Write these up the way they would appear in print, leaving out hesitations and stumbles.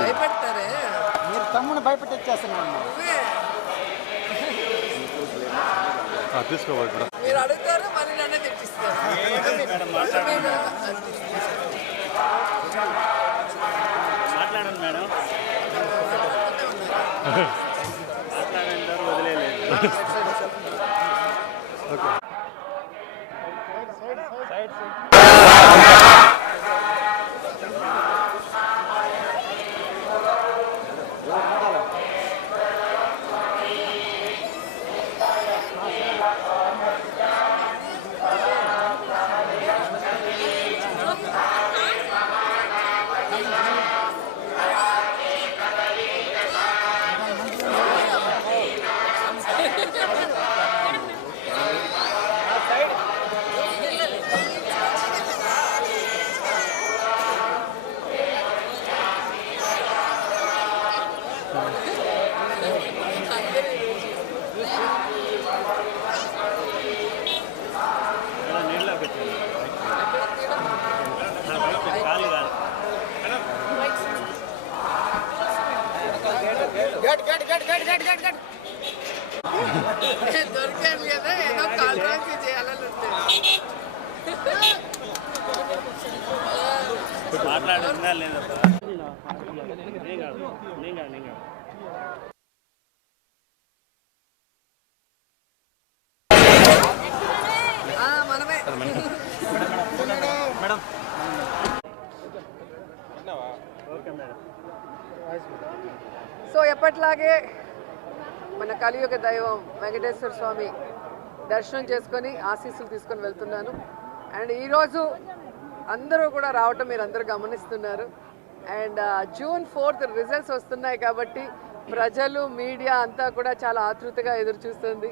భయపడతారే మీరు తమ్ముని భయపెట్టిచ్చేస్తున్నాను. తీసుకోవాలి మీరు అడుగుతారు మళ్ళీ నన్నే తెప్పిస్తారు. మాట్లాడండి మేడం, మాట్లాడండి వదిలేదు. దొరికాను కదా ఏదో కాల్రాంచి చేయాలని మాట్లాడుతుందా లేదా మనమే. మేడం సో ఎప్పట్లాగే మన కలియుగ దైవం వెంకటేశ్వర స్వామి దర్శనం చేసుకొని ఆశీస్సులు తీసుకొని వెళ్తున్నాను. అండ్ ఈరోజు అందరూ కూడా రావటం మీరు అందరూ గమనిస్తున్నారు. అండ్ June 4th రిజల్ట్స్ వస్తున్నాయి కాబట్టి ప్రజలు మీడియా అంతా కూడా చాలా ఆతృతగా ఎదురు చూస్తుంది.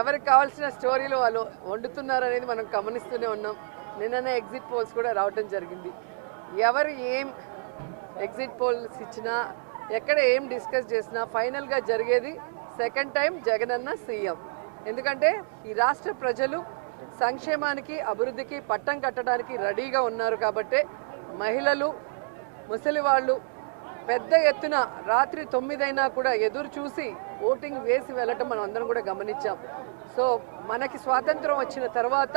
ఎవరికి కావాల్సిన స్టోరీలు వాళ్ళు వండుతున్నారు అనేది మనం గమనిస్తూనే ఉన్నాం. నిన్ననే ఎగ్జిట్ పోల్స్ కూడా రావటం జరిగింది. ఎవరు ఏం ఎగ్జిట్ పోల్స్ ఇచ్చినా ఎక్కడ ఏం డిస్కస్ చేసినా ఫైనల్గా జరిగేది సెకండ్ టైం జగనన్న సీఎం. ఎందుకంటే ఈ రాష్ట్ర ప్రజలు సంక్షేమానికి అభివృద్ధికి పట్టం కట్టడానికి రెడీగా ఉన్నారు కాబట్టే మహిళలు ముసలి వాళ్ళు పెద్ద ఎత్తున రాత్రి 9 అయినా కూడా ఎదురు చూసి ఓటింగ్ వేసి వెళ్ళటం మనం అందరం కూడా గమనించాం. సో మనకి స్వాతంత్రం వచ్చిన తర్వాత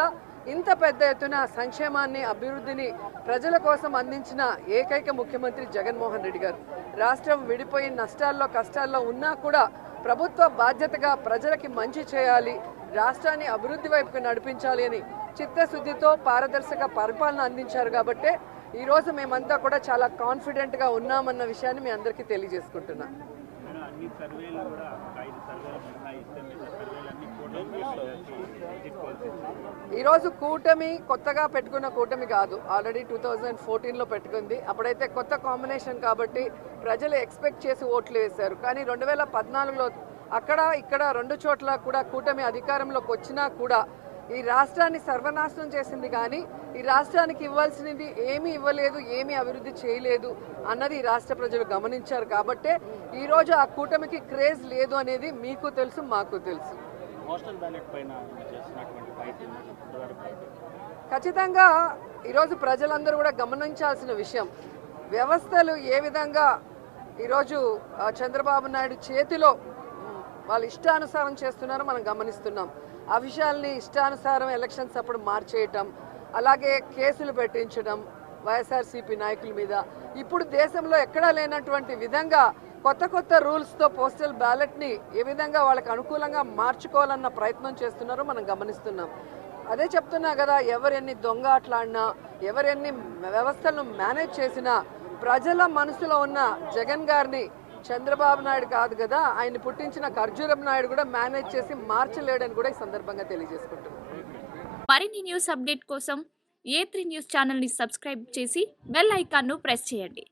ఇంత పెద్ద ఎత్తున సంక్షేమాన్ని అభివృద్ధిని ప్రజల కోసం అందించిన ఏకైక ముఖ్యమంత్రి జగన్మోహన్ రెడ్డి గారు. రాష్ట్రం విడిపోయి నష్టాల్లో కష్టాల్లో ఉన్నా కూడా ప్రభుత్వ బాధ్యతగా ప్రజలకి మంచి చేయాలి, రాష్ట్రాన్ని అభివృద్ధి వైపుకు నడిపించాలి అని చిత్తశుద్ధితో పారదర్శక పరిపాలన అందించారు కాబట్టే ఈరోజు మేమంతా కూడా చాలా కాన్ఫిడెంట్గా ఉన్నామన్న విషయాన్ని మీ అందరికీ తెలియజేసుకుంటున్నాం. ఈరోజు కూటమి కొత్తగా పెట్టుకున్న కూటమి కాదు, ఆల్రెడీ 2014లో పెట్టుకుంది. అప్పుడైతే కొత్త కాంబినేషన్ కాబట్టి ప్రజలు ఎక్స్పెక్ట్ చేసి ఓట్లు వేశారు. కానీ 2014లో అక్కడ ఇక్కడ 2 చోట్ల కూడా కూటమి అధికారంలోకి వచ్చినా కూడా ఈ రాష్ట్రాన్ని సర్వనాశనం చేసింది. కానీ ఈ రాష్ట్రానికి ఇవ్వాల్సినది ఏమీ ఇవ్వలేదు, ఏమీ అభివృద్ధి చేయలేదు అన్నది ఈ రాష్ట్ర ప్రజలు గమనించారు. కాబట్టే ఈరోజు ఆ కూటమికి క్రేజ్ లేదు అనేది మీకు తెలుసు, మాకు తెలుసు. ఖచ్చితంగా ఈరోజు ప్రజలందరూ కూడా గమనించాల్సిన విషయం, వ్యవస్థలు ఏ విధంగా ఈరోజు చంద్రబాబు నాయుడు చేతిలో వాళ్ళు ఇష్టానుసారం చేస్తున్నారో మనం గమనిస్తున్నాం. ఆ విషయాల్ని ఇష్టానుసారం ఎలక్షన్స్ అప్పుడు మార్చేయటం, అలాగే కేసులు పెట్టించడం వైఎస్ఆర్సీపీ నాయకుల మీద. ఇప్పుడు దేశంలో ఎక్కడా లేనటువంటి విధంగా కొత్త కొత్త రూల్స్తో పోస్టల్ బ్యాలెట్ని ఏ విధంగా వాళ్ళకి అనుకూలంగా మార్చుకోవాలన్న ప్రయత్నం చేస్తున్నారో మనం గమనిస్తున్నాం. అదే చెప్తున్నా కదా, ఎవరెన్ని దొంగ ఆటలాడినా, ఎవరెన్ని వ్యవస్థలను మేనేజ్ చేసినా ప్రజల మనసులో ఉన్న జగన్ గారిని చంద్రబాబు నాయుడు కాదు కదా, ఆయన పుట్టించిన ఖర్జూరం నాయుడు కూడా మేనేజ్ చేసి మార్చలేడని కూడా ఈ సందర్భంగా తెలియజేసుకుంటున్నాం. మరిన్ని న్యూస్ అప్డేట్ కోసం A3 న్యూస్ ఛానల్ని సబ్స్క్రైబ్ చేసి బెల్ ఐకాన్ను ప్రెస్ చేయండి.